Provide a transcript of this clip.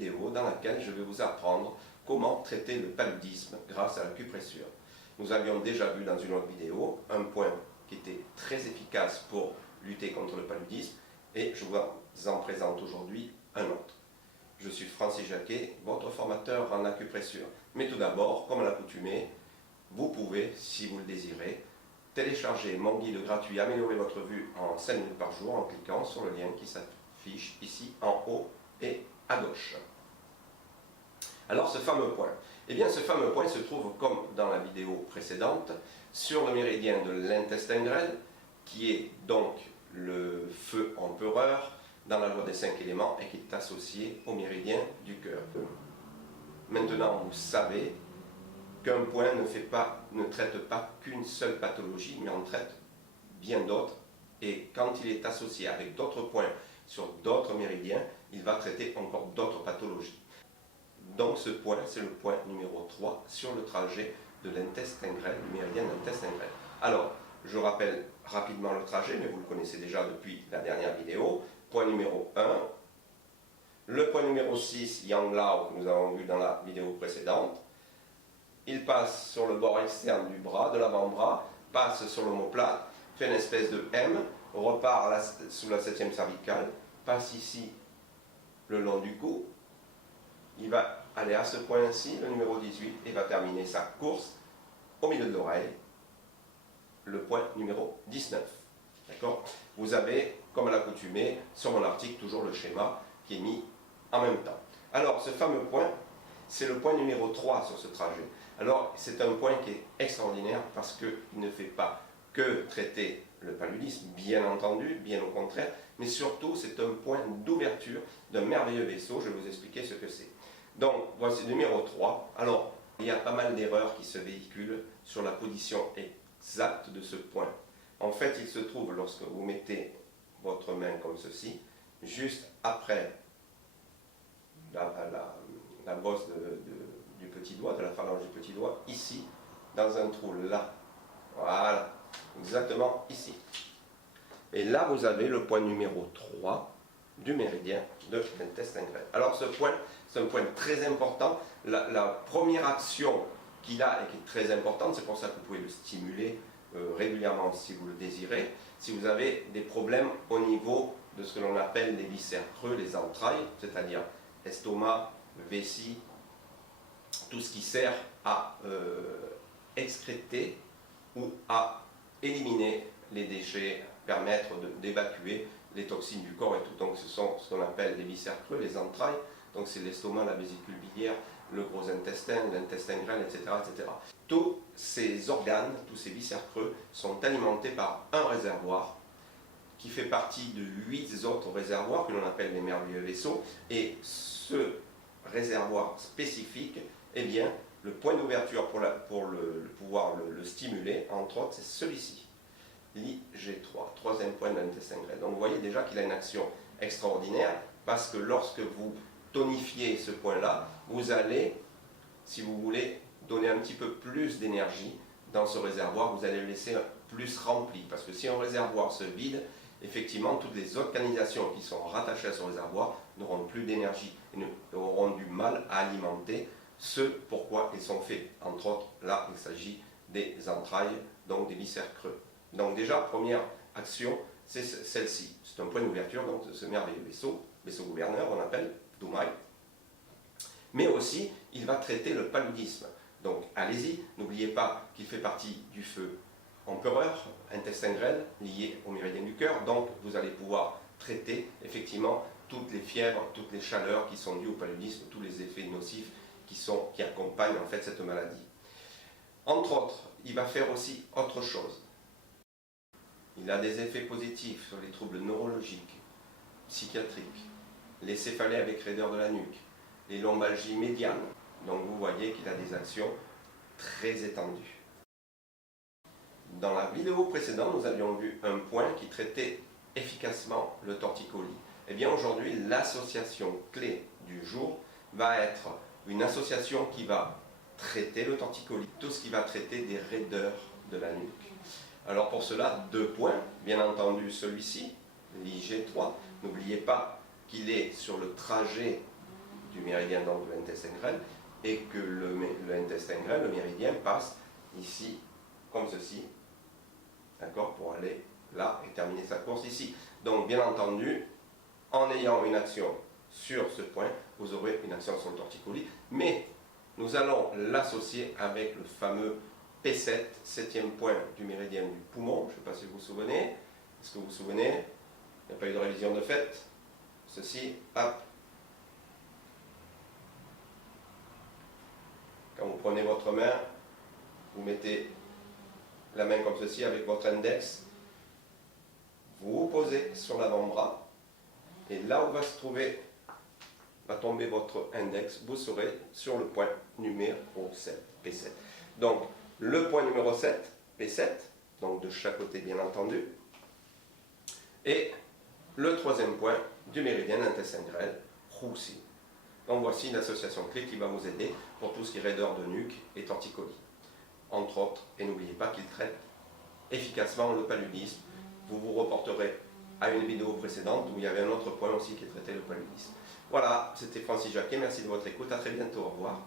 vidéo dans laquelle je vais vous apprendre comment traiter le paludisme grâce à l'acupressure. Nous avions déjà vu dans une autre vidéo un point qui était très efficace pour lutter contre le paludisme et je vous en présente aujourd'hui un autre. Je suis Francis Jacquet, votre formateur en acupressure. Mais tout d'abord, comme à l'accoutumée, vous pouvez, si vous le désirez, télécharger mon guide gratuit Améliorer votre vue en 5 minutes par jour en cliquant sur le lien qui s'affiche ici en haut et à gauche. Alors ce fameux point, eh bien ce fameux point se trouve comme dans la vidéo précédente sur le méridien de l'intestin grêle qui est donc le feu empereur dans la loi des 5 éléments et qui est associé au méridien du cœur. Maintenant vous savez qu'un point ne traite pas qu'une seule pathologie, mais en traite bien d'autres. Et quand il est associé avec d'autres points sur d'autres méridiens, il va traiter encore d'autres pathologies. Donc ce point, c'est le point numéro 3 sur le trajet de l'intestin grêle, du méridien de l'intestin grêle. Alors, je rappelle rapidement le trajet, mais vous le connaissez déjà depuis la dernière vidéo. Point numéro 1. Le point numéro 6, Yang Lao, que nous avons vu dans la vidéo précédente. Il passe sur le bord externe du bras, de l'avant-bras, passe sur l'omoplate, fait une espèce de M, repart sous la 7e cervicale, passe ici le long du cou. Il va aller à ce point-ci, le numéro 18, et va terminer sa course au milieu de l'oreille, le point numéro 19. D'accord ? Vous avez, comme à l'accoutumée, sur mon article, toujours le schéma qui est mis en même temps. Alors, ce fameux point, c'est le point numéro 3 sur ce trajet. Alors, c'est un point qui est extraordinaire parce qu'il ne fait pas que traiter le paludisme, bien entendu, bien au contraire, mais surtout, c'est un point d'ouverture d'un merveilleux vaisseau. Je vais vous expliquer ce que c'est. Donc, voici le numéro 3. Alors, il y a pas mal d'erreurs qui se véhiculent sur la position exacte de ce point. En fait, il se trouve, lorsque vous mettez votre main comme ceci, juste après la bosse du petit doigt, de la phalange du petit doigt, ici, dans un trou là. Voilà, exactement ici. Et là, vous avez le point numéro 3 du méridien de l'intestin grêle. Alors ce point, c'est un point très important. La première action qu'il a et qui est très importante, c'est pour ça que vous pouvez le stimuler régulièrement si vous le désirez, si vous avez des problèmes au niveau de ce que l'on appelle les viscères creux, les entrailles, c'est-à-dire estomac, vessie, tout ce qui sert à excréter ou à éliminer les déchets, permettre d'évacuer les toxines du corps et tout. Donc ce sont ce qu'on appelle les viscères creux, les entrailles, donc c'est l'estomac, la vésicule biliaire, le gros intestin, l'intestin grêle, etc., etc. Tous ces organes, tous ces viscères creux sont alimentés par un réservoir qui fait partie de 8 autres réservoirs que l'on appelle les merveilleux vaisseaux. Et ce réservoir spécifique, eh bien, le point d'ouverture pour pouvoir le stimuler, entre autres, c'est celui-ci, l'IG3, troisième point de l'intestin grêle. Donc vous voyez déjà qu'il a une action extraordinaire parce que lorsque vous tonifiez ce point-là, vous allez, si vous voulez, donner un petit peu plus d'énergie dans ce réservoir, vous allez le laisser plus rempli. Parce que si un réservoir se vide, effectivement, toutes les organisations qui sont rattachées à ce réservoir n'auront plus d'énergie et auront du mal à alimenter ce pourquoi ils sont faits. Entre autres, là, il s'agit des entrailles, donc des viscères creux. Donc déjà, première action, c'est celle-ci. C'est un point d'ouverture donc, de ce merveilleux vaisseau, vaisseau gouverneur, on appelle, Doumaï. Mais aussi, il va traiter le paludisme. Donc allez-y, n'oubliez pas qu'il fait partie du feu empereur, intestin grêle, lié au méridien du cœur. Donc vous allez pouvoir traiter effectivement toutes les fièvres, toutes les chaleurs qui sont dues au paludisme, tous les effets nocifs qui accompagnent en fait cette maladie. Entre autres, il va faire aussi autre chose. Il a des effets positifs sur les troubles neurologiques, psychiatriques, les céphalées avec raideur de la nuque, les lombalgies médianes. Donc vous voyez qu'il a des actions très étendues. Dans la vidéo précédente, nous avions vu un point qui traitait efficacement le torticolis. Eh bien aujourd'hui, l'association clé du jour va être une association qui va traiter le torticolis, tout ce qui va traiter des raideurs de la nuque. Alors pour cela, 2 points, bien entendu celui-ci, l'IG3. N'oubliez pas qu'il est sur le trajet du méridien, donc de l'intestin grêle, et que l'intestin grêle, le méridien, passe ici, comme ceci, d'accord, pour aller là et terminer sa course ici. Donc, bien entendu, en ayant une action sur ce point, vous aurez une action sur le torticolis, mais nous allons l'associer avec le fameux P7, septième point du méridien du poumon. Je ne sais pas si vous vous souvenez. Est-ce que vous vous souvenez? Il n'y a pas eu de révision de fait. Ceci, hop. Quand vous prenez votre main, vous mettez la main comme ceci avec votre index. Vous vous posez sur l'avant-bras. Et là où va tomber votre index, vous serez sur le point numéro 7, P7. Donc, le point numéro 7, P7, donc de chaque côté bien entendu, et le troisième point du méridien intestin grêle, Roussy. Donc voici une association clé qui va vous aider pour tout ce qui est raideur de nuque et torticolis, entre autres. Et n'oubliez pas qu'il traite efficacement le paludisme. Vous vous reporterez à une vidéo précédente où il y avait un autre point aussi qui traitait le paludisme. Voilà, c'était Francis Jacquet, merci de votre écoute, à très bientôt, au revoir.